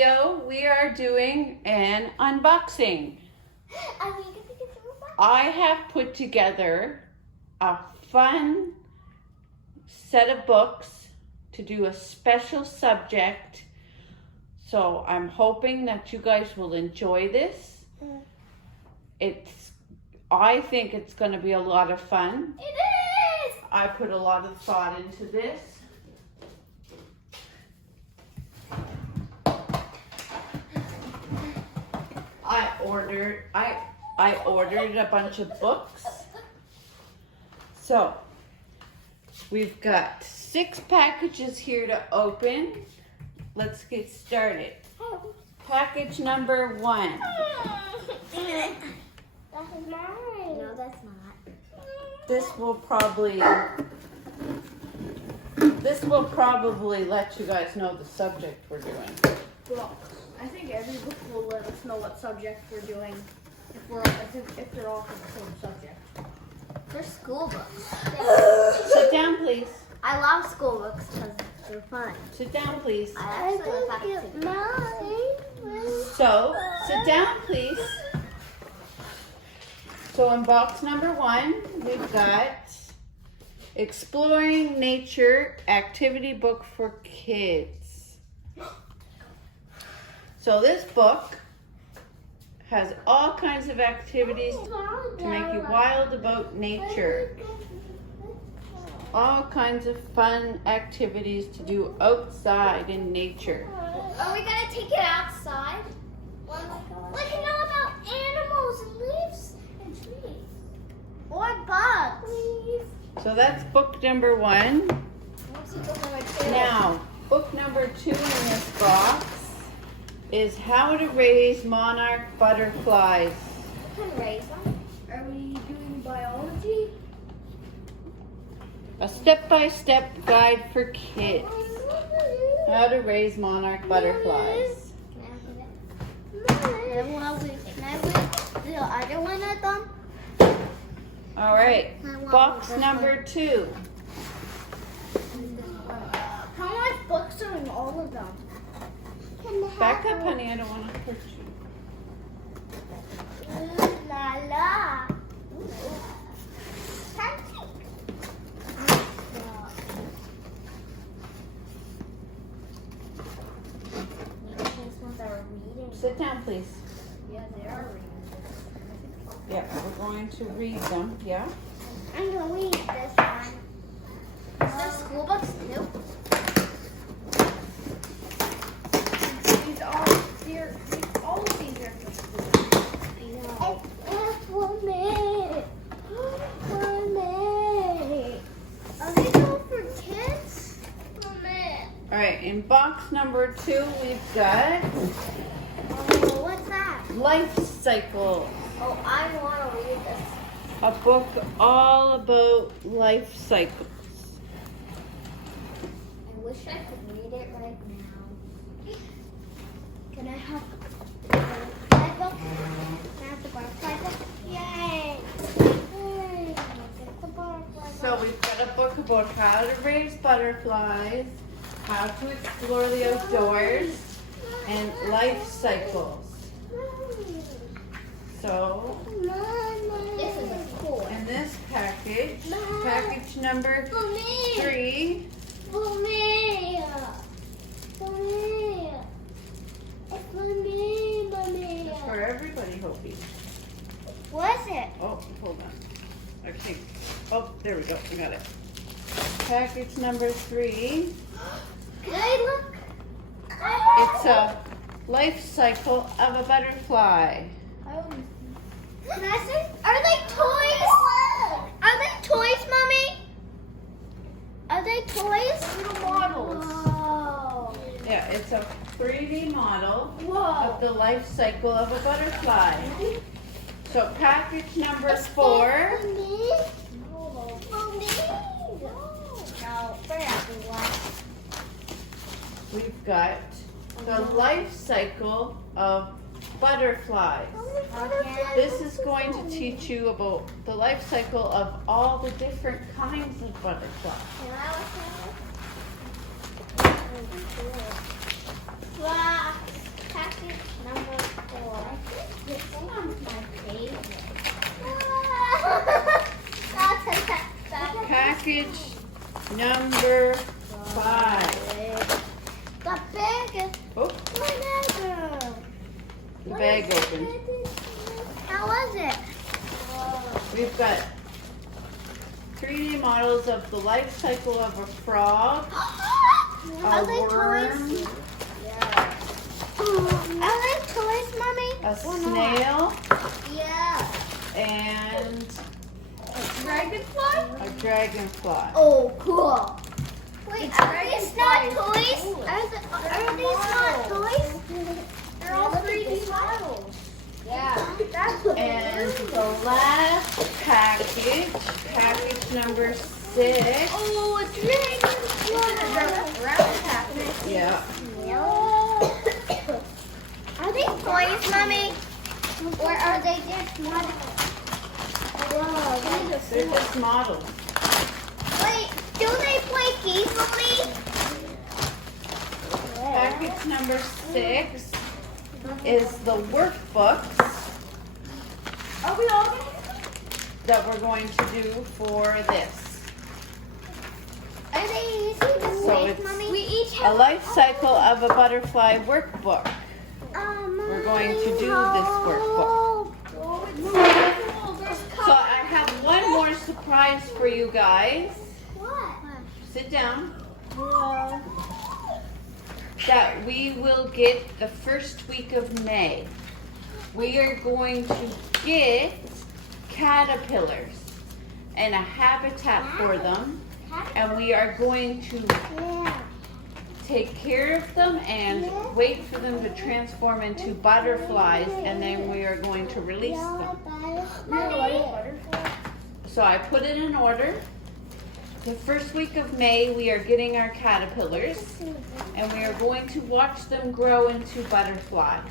video, we are doing an unboxing. I have put together a fun set of books to do a special subject. So I'm hoping that you guys will enjoy this. I think it's going to be a lot of fun. It is! I put a lot of thought into this. I ordered a bunch of books. So we've got 6 packages here to open. Let's get started. Package number 1. That is mine. No, that's not. This will probably let you guys know the subject we're doing. Well, I think every book will let us know what subject we're doing if they're all for the same subject. They're school books. Sit down, please. I love school books because they're fun. Sit down, please. I actually like So, sit down, please. So in box number 1, we've got Exploring Nature Activity Book for Kids. So this book has all kinds of activities to make you wild about nature. All kinds of fun activities to do outside in nature. Are we gonna take it outside? Like to know about animals and leaves and trees. Or bugs. So that's book number 1. What's book number 2? Now, book number 2 in this box is How to Raise Monarch Butterflies. We can raise them. Are we doing biology? A step-by-step guide for kids. How to raise monarch butterflies. Can I have it? Can I read the other one of them? All right, box number 2. How much books are in all of them? Back up, honey, I don't want to hurt you. La la. Sit down, please. Yeah, they are reading. Yeah, we're going to read them, yeah? I'm gonna read this one. Is there school books too? All of these are for school. It's for me. For me. Are these all for kids? For me. All right, in box number 2, we've got Oh, what's that? Life Cycle. Oh, I want to read this. A book all about life cycles. I wish I could read it right now. Can I have the butterfly book? Can I have the butterfly book? Yay! Yay! Get the butterfly book. So we've got a book about how to raise butterflies, how to explore the outdoors, and life cycles. So This is cool. in this package, package number For me. 3, For me. For me. It's for me, mommy. is for everybody, Hopi. What is it? Oh, hold on. I think. Oh, there we go. We got it. Package number 3. Can I look? It's a life cycle of a butterfly. Can I see? Are they toys? Are they toys, mommy? Are they toys? Little models. Whoa. Yeah, it's a 3D model Whoa. of the life cycle of a butterfly. So package number 4. For me? For me? No, for everyone. We've got the life cycle of butterflies. This is going to teach you about the life cycle of all the different kinds of butterflies. Can I look at it? Wow. package number 4. I think this one's my favorite. Package number 5. The bag Oh, whatever. the bag opened. How was it? We've got 3D models of the life cycle of a frog, Are a they worm, toys? Yeah. Are they toys, Mommy? a Or not? snail, Yeah. and Dragonfly? a dragonfly. Oh, cool. Wait, The are these not dragonfly toys? is cool. Are these not toys? They're all 3D models. Yeah. That's what And the last package number 6. Oh, a dragonfly. Round package. Yeah. Are they toys, Mommy? Or are they just models? Whoa, They're just models. wait, do they play keys, Mommy? Package number 6 is the workbooks Are we all gonna that we're going to do for this. Are they easy to So make, it's Mommy? We each A life cycle of a butterfly workbook. We're going to do this workbook. Oh, it's so cool. There's So I have one more surprise for you guys. What? Sit down. That we will get the first week of May. We are going to get caterpillars and a habitat for them. And we are going to Yeah. take care of them and wait for them to transform into butterflies, and then we are going to release them. So I put it in order. The first week of May, we are getting our caterpillars, and we are going to watch them grow into butterflies.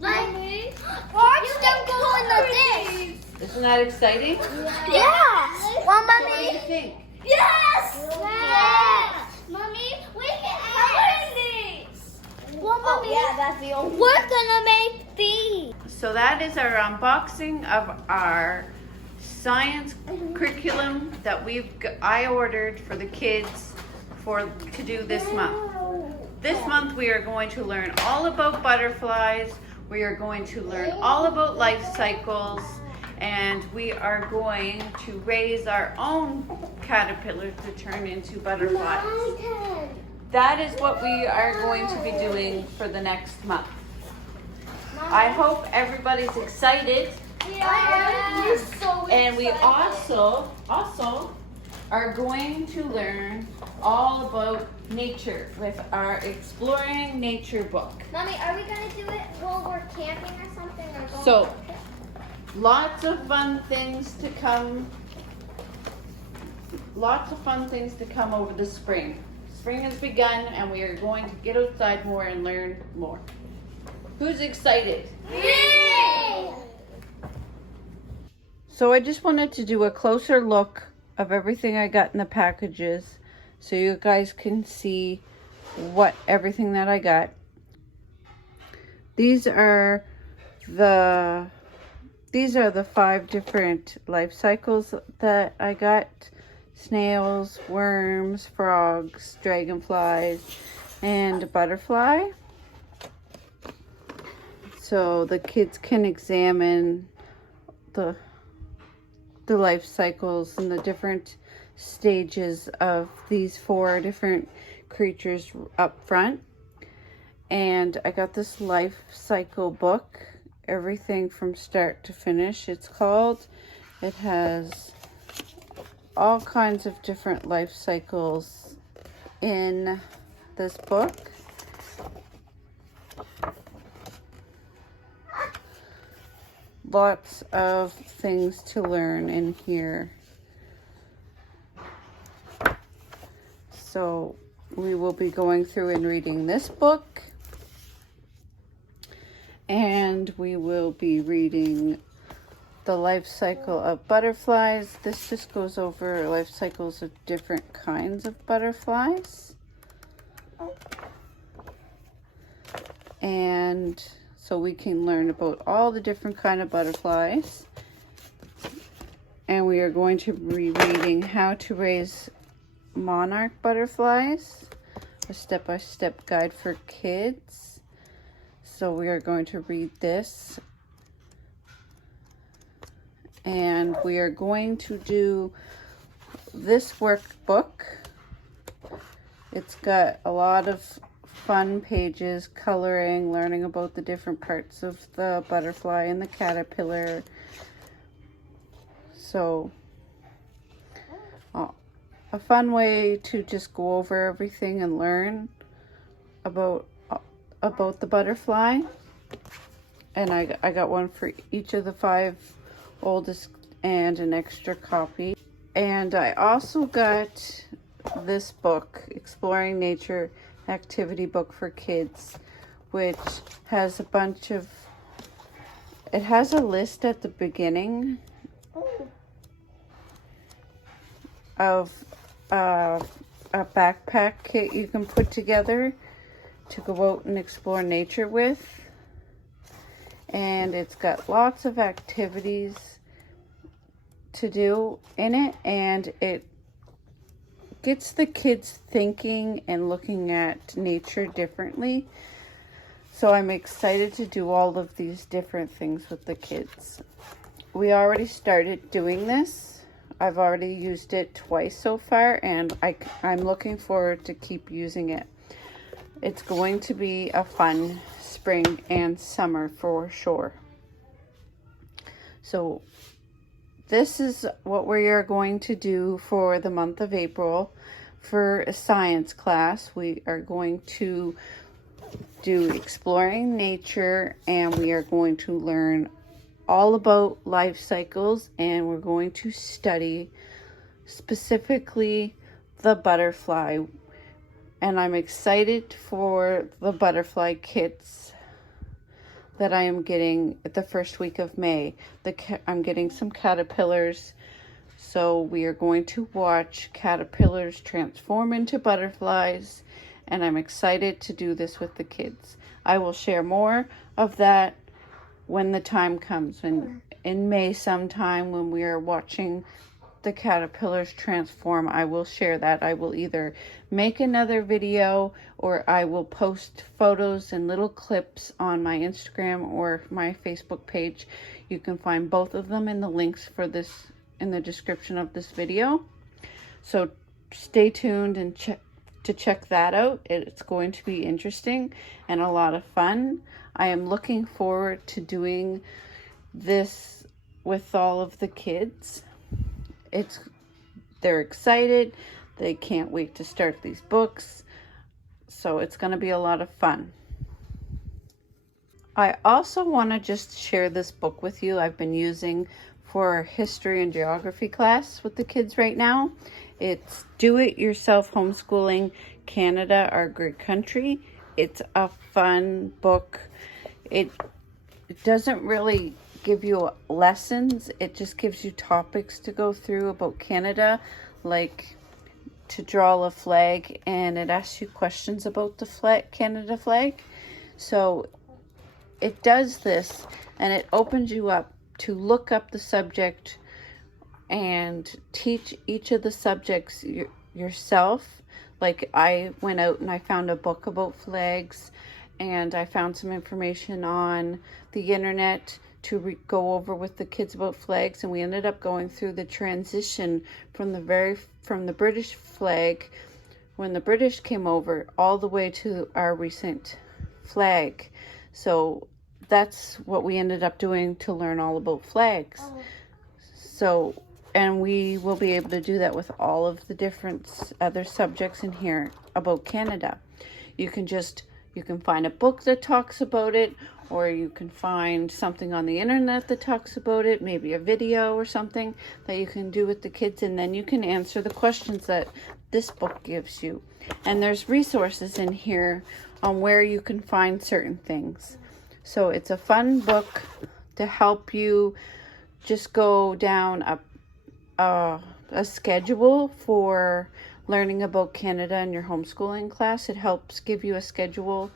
Mommy, watch them go in the dish. Isn't that exciting? Yes. Well, What do you Mommy. think? Yes. Yes. Mommy, we can color these. Well, Mommy. yeah, that's the old We're gonna make these. So that is our unboxing of our science curriculum that I ordered for the kids to do this month. This month we are going to learn all about butterflies. We are going to learn all about life cycles, and we are going to raise our own caterpillars to turn into butterflies. That is what we are going to be doing for the next month. I hope everybody's excited. Yeah, you're so And we excited. also are going to learn all about nature with our Exploring Nature book. Mommy, are we gonna do it while we're camping or something? Or going So, lots of fun things to come. Lots of fun things to come over the spring. Spring has begun, and we are going to get outside more and learn more. Who's excited? Yay! So I just wanted to do a closer look of everything I got in the packages so you guys can see everything that I got. These are the 5 different life cycles that I got. Snails, worms, frogs, dragonflies, and a butterfly. So the kids can examine the life cycles and the different stages of these 4 different creatures up front. And I got this life cycle book, everything from start to finish it's called. It has all kinds of different life cycles in this book. Lots of things to learn in here. So we will be going through and reading this book. And we will be reading the life cycle of butterflies. This just goes over life cycles of different kinds of butterflies. and so we can learn about all the different kind of butterflies. And we are going to be reading How to Raise Monarch Butterflies, a step-by-step guide for kids. So we are going to read this, and we are going to do this workbook. It's got a lot of fun pages, coloring, learning about the different parts of the butterfly and the caterpillar. So a fun way to just go over everything and learn about the butterfly. And I got one for each of the 5 oldest and an extra copy. And I also got this book, Exploring Nature Activity Book for Kids, which has a bunch of, it has a list at the beginning of a backpack kit you can put together to go out and explore nature with. And it's got lots of activities to do in it, and it gets the kids thinking and looking at nature differently. So I'm excited to do all of these different things with the kids. We already started doing this. I've already used it twice so far, and I'm looking forward to keep using it. It's going to be a fun spring and summer for sure. So this is what we are going to do for the month of April. For a science class, we are going to do Exploring Nature, and we are going to learn all about life cycles, and we're going to study specifically the butterfly. And I'm excited for the butterfly kits that I am getting at the first week of May. I'm getting some caterpillars, so we are going to watch caterpillars transform into butterflies, and I'm excited to do this with the kids. I will share more of that when the time comes, in May sometime, when we are watching the caterpillars transform. I will share that. I will either make another video, or I will post photos and little clips on my Instagram or my Facebook page. You can find both of them in the links for this in the description of this video. So stay tuned and check that out. It's going to be interesting and a lot of fun. I am looking forward to doing this with all of the kids. They're excited. They can't wait to start these books. So it's going to be a lot of fun. I also want to just share this book with you. I've been using for history and geography class with the kids right now. It's Do It Yourself Homeschooling, Canada, Our Great Country. It's a fun book. It doesn't really give you lessons. It just gives you topics to go through about Canada, like to draw a flag, and it asks you questions about the Canada flag. So it does this, and it opens you up to look up the subject and teach each of the subjects yourself. Like I went out and I found a book about flags, and I found some information on the internet to go over with the kids about flags, and we ended up going through the transition from the British flag when the British came over all the way to our recent flag. So that's what we ended up doing to learn all about flags. So, and we will be able to do that with all of the different other subjects in here about Canada. You can find a book that talks about it, or you can find something on the internet that talks about it, maybe a video or something that you can do with the kids, and then you can answer the questions that this book gives you. And there's resources in here on where you can find certain things. So it's a fun book to help you just go down a schedule for learning about Canada in your homeschooling class. It helps give you a schedule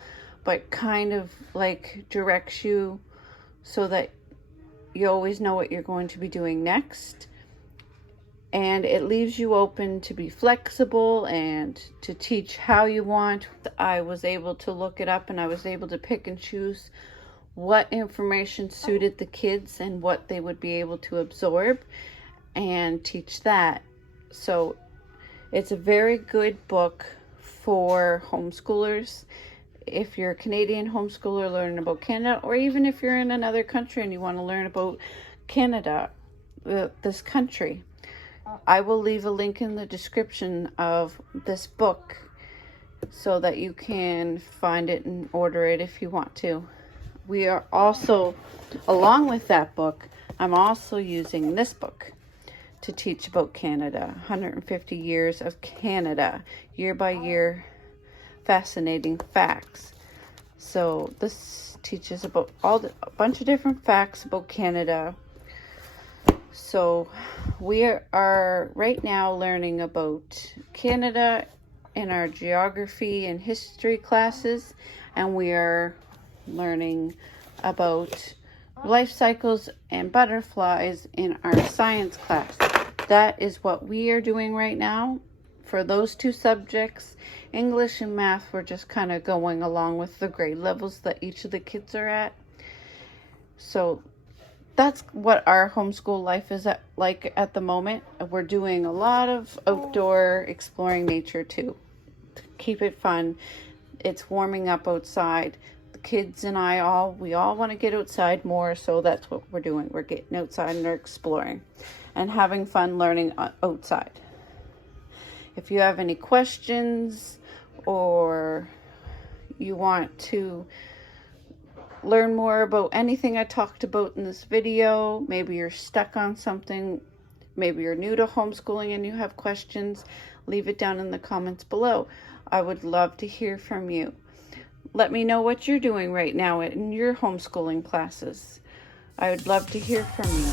but kind of like directs you so that you always know what you're going to be doing next. And it leaves you open to be flexible and to teach how you want. I was able to look it up and I was able to pick and choose what information suited the kids and what they would be able to absorb and teach that. So it's a very good book for homeschoolers. If you're a Canadian homeschooler learning about Canada, or even if you're in another country and you want to learn about Canada, this country. I will leave a link in the description of this book so that you can find it and order it if you want to. We are also, along with that book, I'm also using this book to teach about Canada. 150 years of Canada, year by year, fascinating facts. So this teaches about a bunch of different facts about Canada. So we are right now learning about Canada in our geography and history classes, and we are learning about life cycles and butterflies in our science class. That is what we are doing right now for those two subjects. English and math, we're just kind of going along with the grade levels that each of the kids are at. So that's what our homeschool life is like at the moment. We're doing a lot of outdoor exploring nature too, to keep it fun. It's warming up outside. The kids and we all want to get outside more, so that's what we're doing. We're getting outside and we're exploring and having fun learning outside. If you have any questions or you want to learn more about anything I talked about in this video, maybe you're stuck on something, maybe you're new to homeschooling and you have questions, leave it down in the comments below. I would love to hear from you. Let me know what you're doing right now in your homeschooling classes. I would love to hear from you.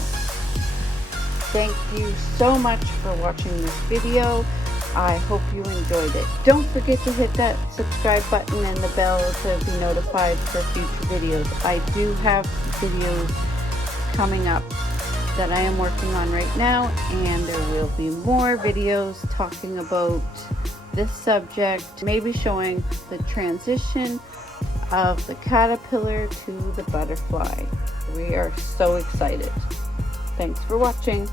Thank you so much for watching this video. I hope you enjoyed it. Don't forget to hit that subscribe button and the bell to be notified for future videos. I do have videos coming up that I am working on right now, and there will be more videos talking about this subject, maybe showing the transition of the caterpillar to the butterfly. We are so excited. Thanks for watching.